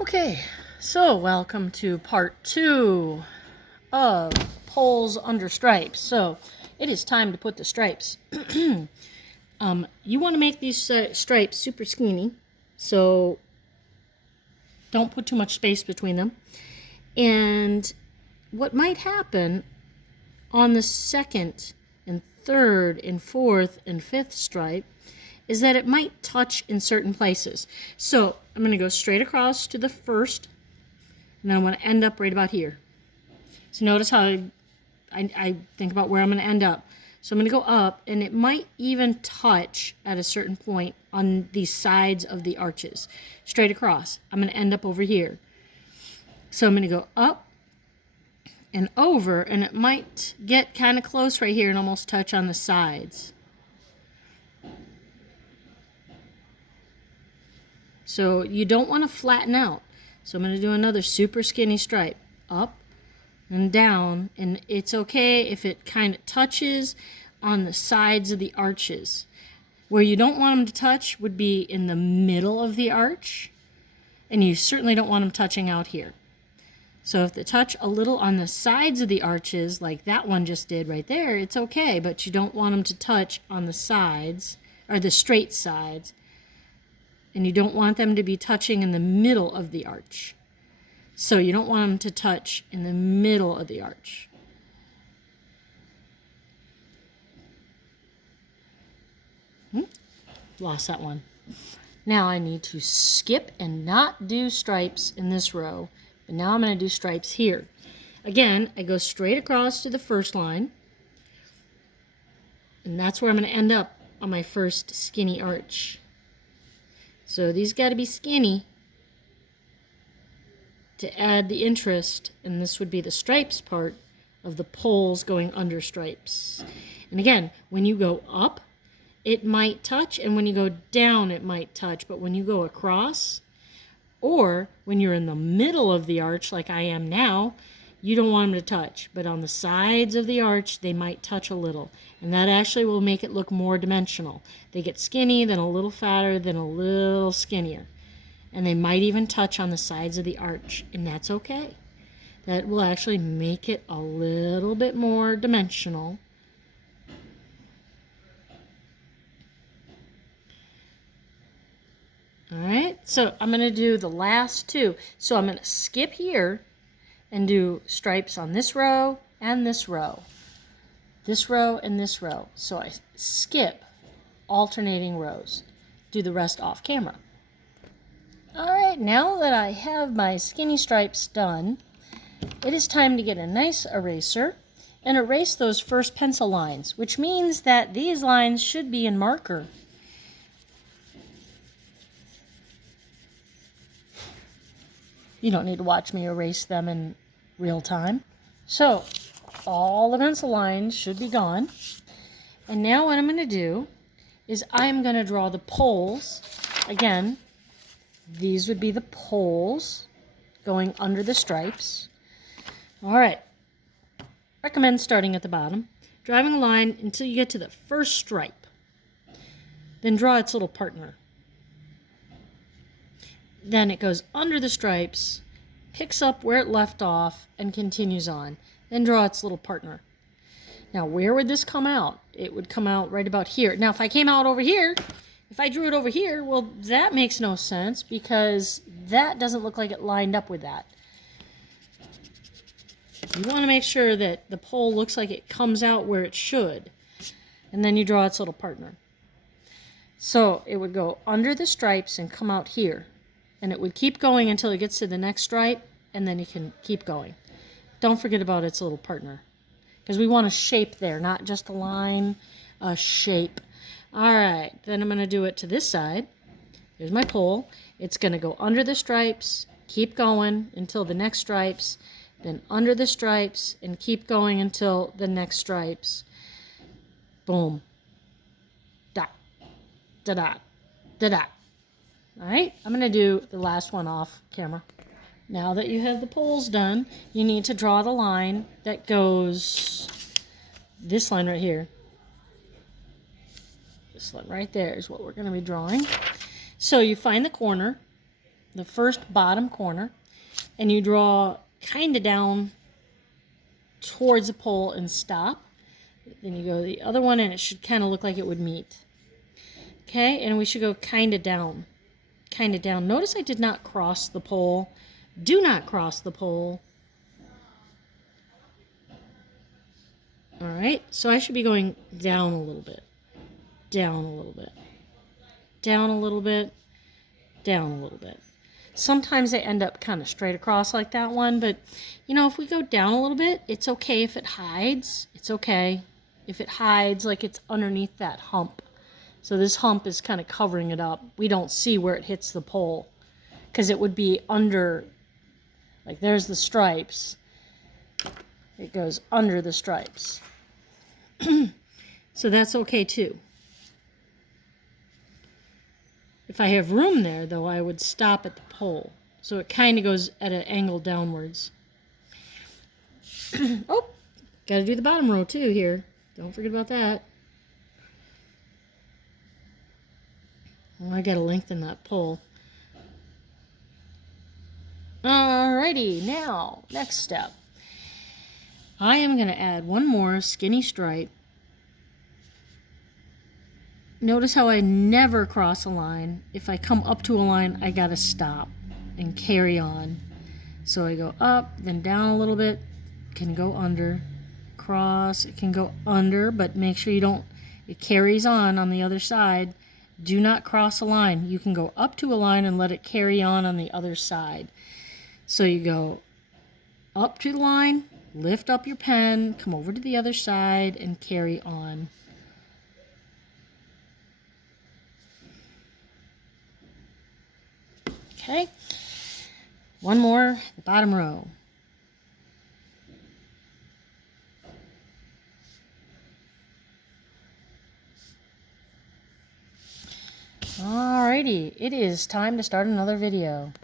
Okay, so welcome to part 2 of poles under stripes. So it is time to put the stripes. You want to make these stripes super skinny, so don't put too much space between them. And what might happen on the second and third and fourth and fifth stripe is that it might touch in certain places. So I'm going to go straight across to the first, and then I want to end up right about here. So notice how I think about where I'm going to end up. So I'm going to go up, and it might even touch at a certain point on the sides of the arches. Straight across. I'm going to end up over here. So I'm going to go up and over, and it might get kind of close right here and almost touch on the sides. So you don't want to flatten out. So I'm going to do another super skinny stripe. Up and down. And it's okay if it kind of touches on the sides of the arches. Where you don't want them to touch would be in the middle of the arch. And you certainly don't want them touching out here. So if they touch a little on the sides of the arches, like that one just did right there, it's okay. But you don't want them to touch on the sides, or the straight sides. And you don't want them to be touching in the middle of the arch. So you don't want them to touch in the middle of the arch. Lost that one. Now I need to skip and not do stripes in this row. But now I'm going to do stripes here. Again, I go straight across to the first line. And that's where I'm going to end up on my first skinny arch. So these got to be skinny to add the interest, and this would be the stripes part of the poles going under stripes. And again, when you go up, it might touch, and when you go down, it might touch. But when you go across, or when you're in the middle of the arch like I am now, you don't want them to touch. But on the sides of the arch, they might touch a little. And that actually will make it look more dimensional. They get skinny, then a little fatter, then a little skinnier. And they might even touch on the sides of the arch. And that's okay. That will actually make it a little bit more dimensional. Alright, so I'm going to do the last two. So I'm going to skip here and do stripes on this row and this row. This row and this row. So I skip alternating rows. Do the rest off camera. Alright, now that I have my skinny stripes done, it is time to get a nice eraser and erase those first pencil lines, which means that these lines should be in marker. You don't need to watch me erase them in real time. So all the pencil lines should be gone. And now what I'm going to do is I'm going to draw the poles. Again, these would be the poles going under the stripes. All right. Recommend starting at the bottom, driving a line until you get to the first stripe. Then draw its little partner. Then it goes under the stripes, picks up where it left off, and continues on. Then draw its little partner. Now, where would this come out? It would come out right about here. Now, if I came out over here, if I drew it over here, well, that makes no sense because that doesn't look like it lined up with that. You want to make sure that the pole looks like it comes out where it should. And then you draw its little partner. So it would go under the stripes and come out here. And it would keep going until it gets to the next stripe, and then you can keep going. Don't forget about its little partner, because we want a shape there, not just a line, a shape. All right, then I'm going to do it to this side. Here's my pole. It's going to go under the stripes, keep going until the next stripes, then under the stripes, and keep going until the next stripes. Boom. Dot. Da-da. Da-da. All right, I'm going to do the last one off camera. Now that you have the poles done, you need to draw the line that goes, this line right here. This line right there is what we're going to be drawing. So you find the corner, the first bottom corner, and you draw kind of down towards the pole and stop. Then you go to the other one, and it should kind of look like it would meet. Okay, and we should go kind of down. Kind of down. Notice I did not cross the pole. Do not cross the pole. Alright, so I should be going down a little bit. Down a little bit. Down a little bit. Down a little bit. Sometimes they end up kind of straight across like that one, but you know, if we go down a little bit, it's okay if it hides. It's okay if it hides like it's underneath that hump. So this hump is kind of covering it up. We don't see where it hits the pole because it would be under, like there's the stripes. It goes under the stripes. So that's okay too. If I have room there, though, I would stop at the pole. So it kind of goes at an angle downwards. Oh, got to do the bottom row too here. Don't forget about that. Oh, I got to lengthen that pole. Alrighty, now, next step. I am going to add one more skinny stripe. Notice how I never cross a line. If I come up to a line, I gotta stop and carry on. So I go up, then down a little bit, can go under, cross, it can go under, but make sure you don't, it carries on the other side. Do not cross a line. You can go up to a line and let it carry on the other side. So you go up to the line, lift up your pen, come over to the other side, and carry on. Okay, one more, the bottom row. Alrighty, it is time to start another video.